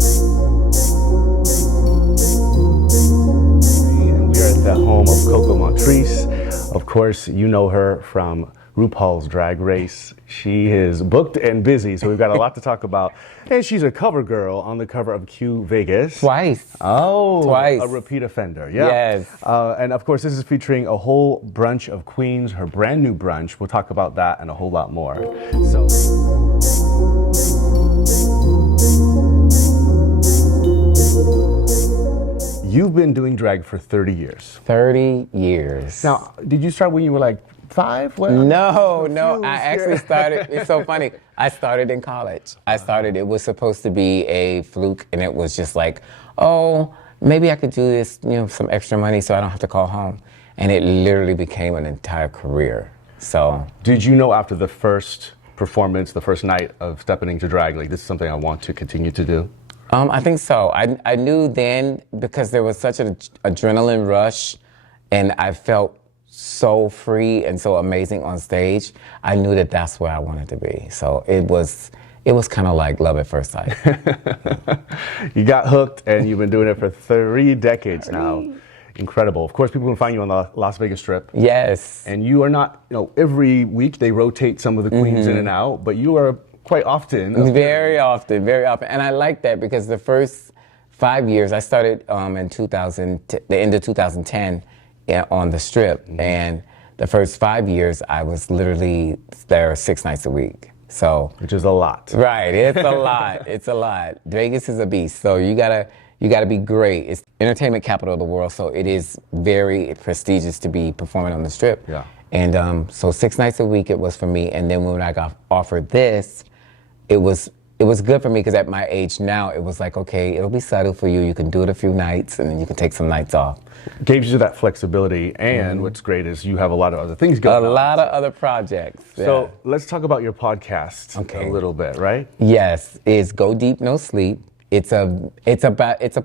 And we are at the home of Coco Montrese. Of course, you know her from RuPaul's Drag Race. She is booked and busy, so we've got a lot to talk about. And she's a cover girl on the cover of Q Vegas. Twice. Oh, Twice. A repeat offender. Yeah. Yes. And of course, this is featuring a whole brunch of queens, her brand new brunch. We'll talk about that and a whole lot more. So. You've been doing drag for 30 years. 30 years. Now, did you start when you were like 5? What? No. I actually started, it's so funny. I started in college. It was supposed to be a fluke, and it was just like, oh, maybe I could do this, some extra money so I don't have to call home. And it literally became an entire career. So. Did you know after the first performance, the first night of stepping into drag, like this is something I want to continue to do? I think so. I knew then because there was such an adrenaline rush and I felt so free and so amazing on stage. I knew that that's where I wanted to be. So it was kind of like love at first sight. You got hooked and you've been doing it for 3 decades now. Incredible. Of course, people can find you on the Las Vegas Strip. Yes. And you are not, every week they rotate some of the queens in and out, but you are quite often. Very often. And I like that because the first 5 years, I started in the end of 2010 on the Strip. Mm-hmm. And the first 5 years, I was literally there 6 nights a week. So. Which is a lot. Right, it's a lot. It's a lot. Vegas is a beast, so you gotta be great. It's entertainment capital of the world, so it is very prestigious to be performing on the Strip. Yeah. And so 6 nights a week it was for me, and then when I got offered this, it was good for me because at my age now, it was like, okay, it'll be subtle for you. You can do it a few nights, and then you can take some nights off. Gave you that flexibility, and what's great is you have a lot of other things going on. A lot of other projects. So yeah. let's talk about your podcast a little bit, right? Yes, it's Go Deep, No Sleep. It's a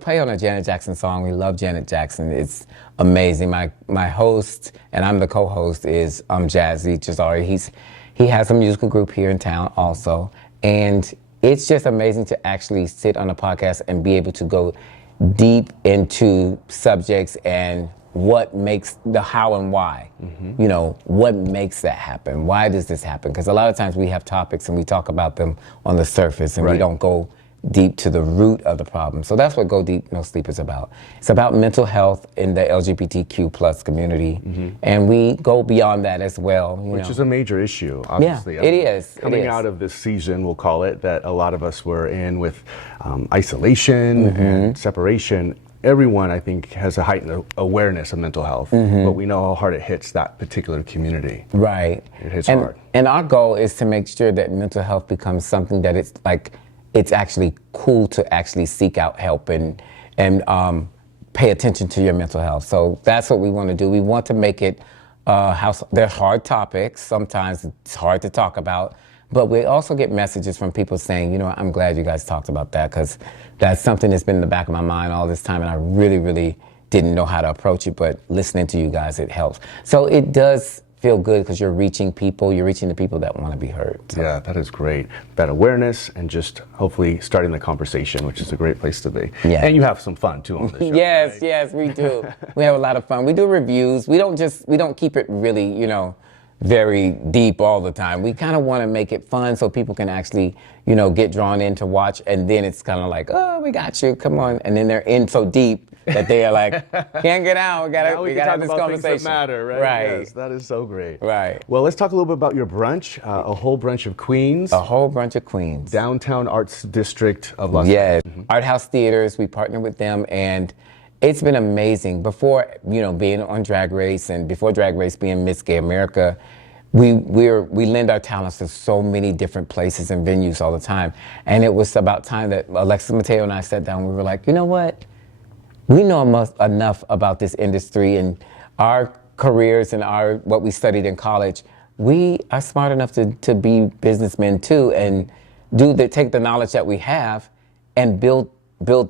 play on a Janet Jackson song. We love Janet Jackson. It's amazing. My host, and I'm the co-host, is Jazzy Jazari. He has a musical group here in town also. And it's just amazing to actually sit on a podcast and be able to go deep into subjects and what makes the how and why. Mm-hmm. What makes that happen? Why does this happen? Because a lot of times we have topics and we talk about them on the surface and we don't go deep to the root of the problem. So that's what Go Deep, No Sleep is about. It's about mental health in the LGBTQ plus community. Mm-hmm. And we go beyond that as well. Which is a major issue, obviously. Yeah, it is. Coming out of this season, we'll call it, that a lot of us were in with isolation and separation. Everyone, I think, has a heightened awareness of mental health, but we know how hard it hits that particular community. Right. It hits hard. And our goal is to make sure that mental health becomes something that it's actually cool to actually seek out help and pay attention to your mental health. So that's what we want to do. We want to make it they're hard topics. Sometimes it's hard to talk about, but we also get messages from people saying, I'm glad you guys talked about that because that's something that's been in the back of my mind all this time, and I really, really didn't know how to approach it, but listening to you guys, it helps. So it does feel good because you're reaching the people that want to be heard. So. Yeah, that is great. That awareness and just hopefully starting the conversation, which is a great place to be. Yeah. And you have some fun too on the show. Yes, right? Yes, we do. We have a lot of fun. We do reviews. We don't keep it really, very deep all the time. We kind of want to make it fun so people can actually, get drawn in to watch, and then it's kind of like, oh, we got you, come on. And then they're in so deep that they are like, can't get out. We gotta have this conversation. Things that matter, right? Right. Yes, that is so great. Right. Well, let's talk a little bit about your brunch. A whole brunch of queens. A whole bunch of queens. Downtown Arts District of Los Angeles. Yes. Art House Theaters. We partner with them, and it's been amazing. Before being on Drag Race and before Drag Race being Miss Gay America, we lend our talents to so many different places and venues all the time. And it was about time that Alexis Mateo and I sat down. We were like, you know what? We know enough about this industry and our careers and what we studied in college. We are smart enough to be businessmen too, and take the knowledge that we have and build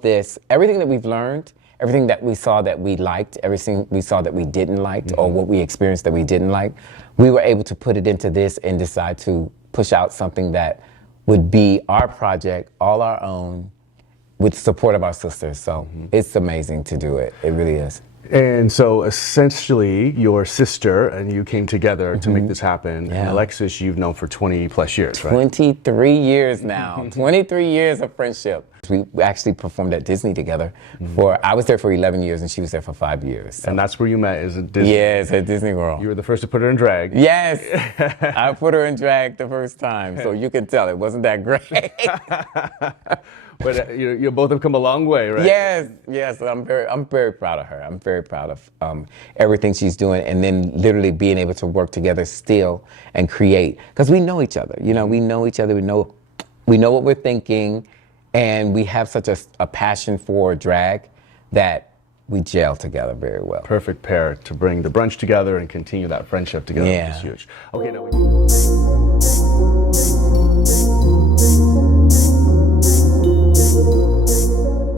this. Everything that we've learned, everything that we saw that we liked, everything we saw that we didn't like, or what we experienced that we didn't like, we were able to put it into this and decide to push out something that would be our project, all our own, with the support of our sisters. So it's amazing to do it. It really is. And so essentially your sister and you came together to make this happen. Yeah. And Alexis, you've known for 20 plus years, right? 23 years now. 23 years of friendship. We actually performed at Disney together I was there for 11 years and she was there for 5 years. So. And that's where you met, is at Disney? Yes, at Disney World. You were the first to put her in drag. Yes, I put her in drag the first time, so you can tell it wasn't that great. But you both have come a long way, right? Yes. I'm very proud of her. I'm very proud of everything she's doing, and then literally being able to work together still and create, because we know each other. You know, we know each other. We know what we're thinking, and we have such a passion for drag that we gel together very well. Perfect pair to bring the brunch together and continue that friendship together. Yeah. Which is huge. Okay, now we